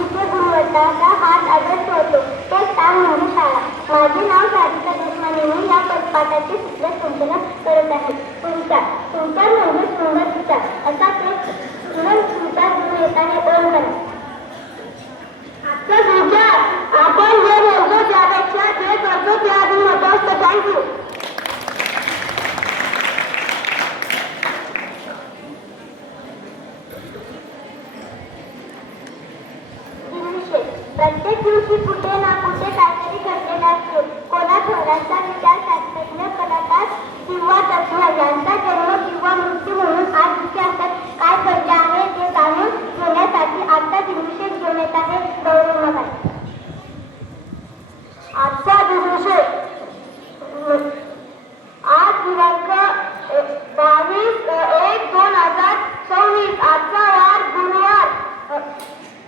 माहितीची गुणवत्ताचा हात आदर ठेवतो ते स्थान म्हणजे शाळा. माझे नाव सारिका देशपांडे. मी या पदपाठाचे सूत्र संकलन करत आहे. संस्कार. संस्कार म्हणजे सुंदर विचार असा ते सुंदर विचार घेऊन येत आहे ओळखणे. आजचा विचार आपण जे बोलतो त्यापेक्षा जे करतो ते अजून मोठं असतं. थँक्यू. प्रत्येक दिवशी कुठे ना कुठे काहीतरी घडलेला असतो. कोणा थोरांचा विचार शास्त्रज्ञ कलाकार किंवा तत्व यांचा जन्म किंवा मृत्यू म्हणून आज इतिहासात काय घडले आहे ते जाणून घेण्यासाठी आजचा दिनविशेष घेऊन येत आहे गौरव. आजचा दिनविशेष आज दिनांक 22/1/2026. आजचा वार गुरुवार.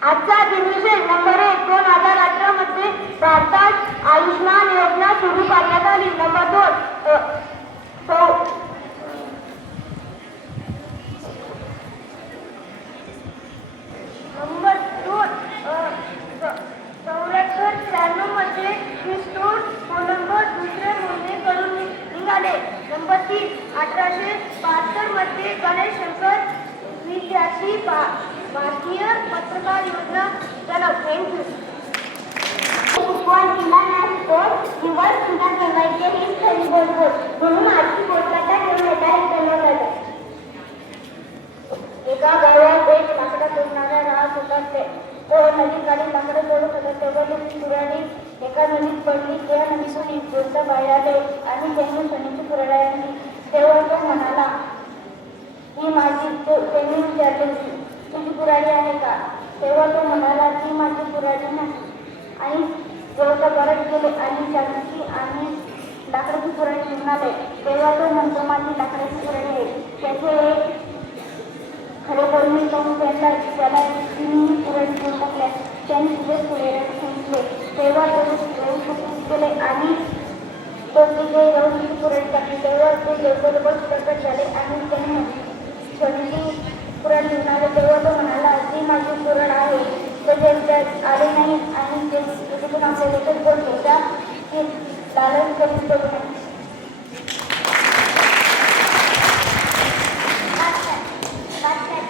आजचा दिनविशेष नंबर 1. 2018 मध्ये भारतात आयुष्मान योजना सुरू करण्यात आली. नंबर 2. संरक्षण मध्ये विस्तृत कोलंबो दुसरे मोहिमे करून निघाले. नंबर 3. 1872 मध्ये गणेश शंकर विद्यार्थी भारतीय पत्रकार योजना जनक. दिवस सुद्धा ठेवायचे हे खरी बोलबोल म्हणून आजची बोलकथा घेऊन येतात. एका गावात एक लाकडा तोडणारा राहत होता. तो नदीकाठी लाकडं तोडत होता तेव्हा त्याची कुऱ्हाडी एका नदीत पडली. त्या नदीतून एक बोलता बाहेर आले आणि त्यांनी सोन्याची कुऱ्हाड आणली. तेव्हा तो म्हणाला ही माझी. त्यांनी विचारले तुझी कुऱ्हाडी आहे का? तेव्हा तो म्हणाला ती माझी कुऱ्हाडी नाही. आणि देवता परत गेले आणि चांदीची आणि लाकडाची कुऱ्हाडी घेऊन आले. तेव्हा तो म्हणतो माझी लाकडाची कुऱ्हाडी आहे. त्याचे खरे बोलणे पाहून त्याला तिन्ही कुऱ्हाडी घेऊन टाकल्या. त्यांनी तिथे कुऱ्हाडी सांगितले. तेव्हा तो गेले आणि तो तिथे जाऊन तिची कुऱ्हाडी टाकली. तेव्हा ते देवता प्रकट झाले आणि त्यांनी छोटी कुऱ्हाड घेऊन आले. तेव्हा तो म्हणाला ती माझी कुऱ्हाड आहे. ते देवत्यात आले नाही आणि ते तिथून आपल्याला एकच बोलतो त्या लालच करून करू नये.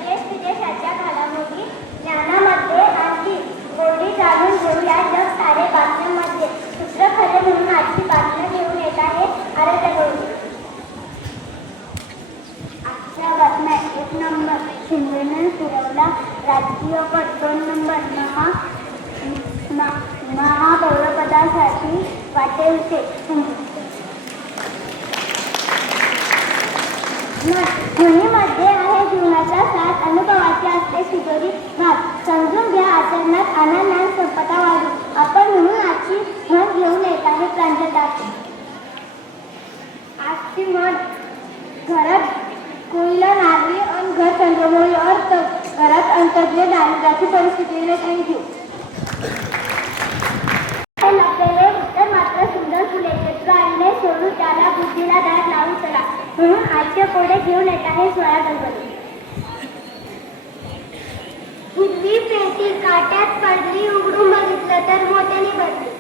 देश-विदेशाच्या घडामोडी ज्ञानामध्ये आणखी गोडी जाणून घेऊया जग सारे बातम्यांमध्ये. सूत्र खरे म्हणून आजची बातम्या घेऊन येत आहे आराध्या गौरी. आजच्या बातम्या. 1 नंबर शिंदेने फिरवला राजकीय पट. 2 नंबर महापौरपदासाठी वाटे होते. मुलीमध्ये आहे जीवनाचा साथ अनुभवाची असते शिदोरी भाग. समजून घ्या आचरणात आणा ज्ञान संपदा वाढू. आपण म्हणून आजची म्हण घेऊन येत आहे प्रांजळता. आजची म्हण घरात कोईला नारळी आणि घर चंद्रमोळी अर्थ घरात अंतर्ले दारिद्र्याची परिस्थिती. थँक्यू. आपल्याला उत्तर मात्र सुंदर फुले आईने सोडू त्याला बुद्धीला दार लावून चला म्हणून आजच्या कोडे घेऊन येत आहे सोळा गणपती. हिरवी पेटी काट्यात पडली उघडून बघितलं तर मोत्याने भरली.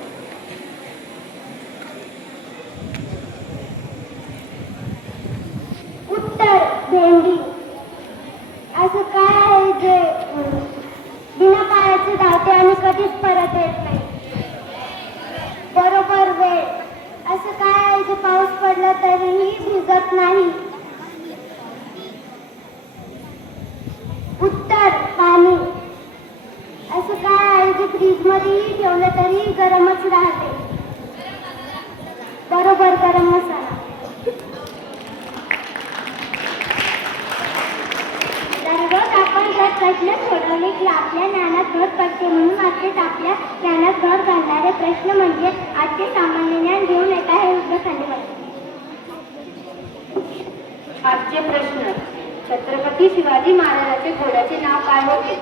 उत्तर भेंडी. असं काय आहे जे बिना पायाचे धावते आणि कधीच परत येत नाही. बरोबर वेळ. असं काय आहे जे पाऊस पडला तरीही भिजत नाही. उत्तर पाणी. असं काय आहे जे फ्रीज मध्येही ठेवलं तरी गरमच राहते. बरोबर गरम मसाला. दररोज आपण जर प्रश्न सोडवले की आपल्या ज्ञानात भर पडते म्हणून आजच आपल्या ज्ञानात भर घालणारे प्रश्न म्हणजे आजचे सामान्य ज्ञान घेऊन येत आहे उत्तराखंडमध्ये. आजचे प्रश्न. छत्रपती शिवाजी महाराजांचे घोड्याचे नाव काय होते?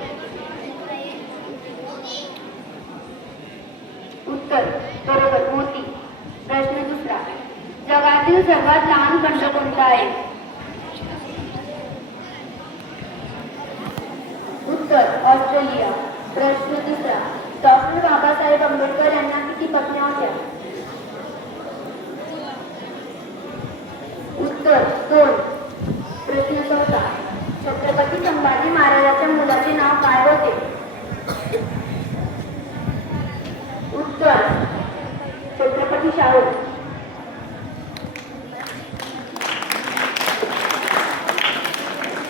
उत्तर बरोबर मोती. प्रश्न दुसरा. जगातील सर्वात लहान खंड कोणता आहे? उत्तर ऑस्ट्रेलिया. प्रश्न दुसरा. डॉक्टर बाबासाहेब आंबेडकर यांना किती पत्नी होत्या? उत्तर 2. प्रश्न चौथा. छत्रपती संभाजी महाराजांच्या मुलाचे नाव काय होते? उत्तर छत्रपती शाहू.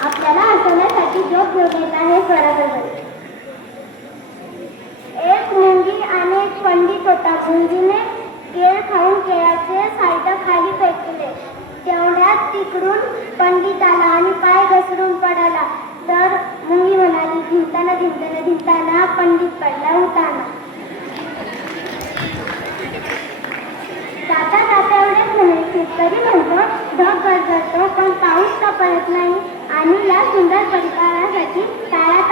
आपल्याला हसवण्यासाठी जो ठेवलेला आहे स्वराबरोबर. एक मुंगी आणि एक पंडित होता. मुंगीने केळ खाऊन केळाचे साईड खाली फेकले. तेवढ्यात तिकडून पंडित आला आणि पाय घसरून पडाला. तर मुंगी म्हणाली, धिंताना धिंताना धिंताना पंडित पडला उताना. जाता जाता एवढेच म्हणे, शेतकरी म्हणतो ढग गरगरतो पण पाऊस का पडत नाही. आणि या सुंदर परिकारासाठी टाळ्या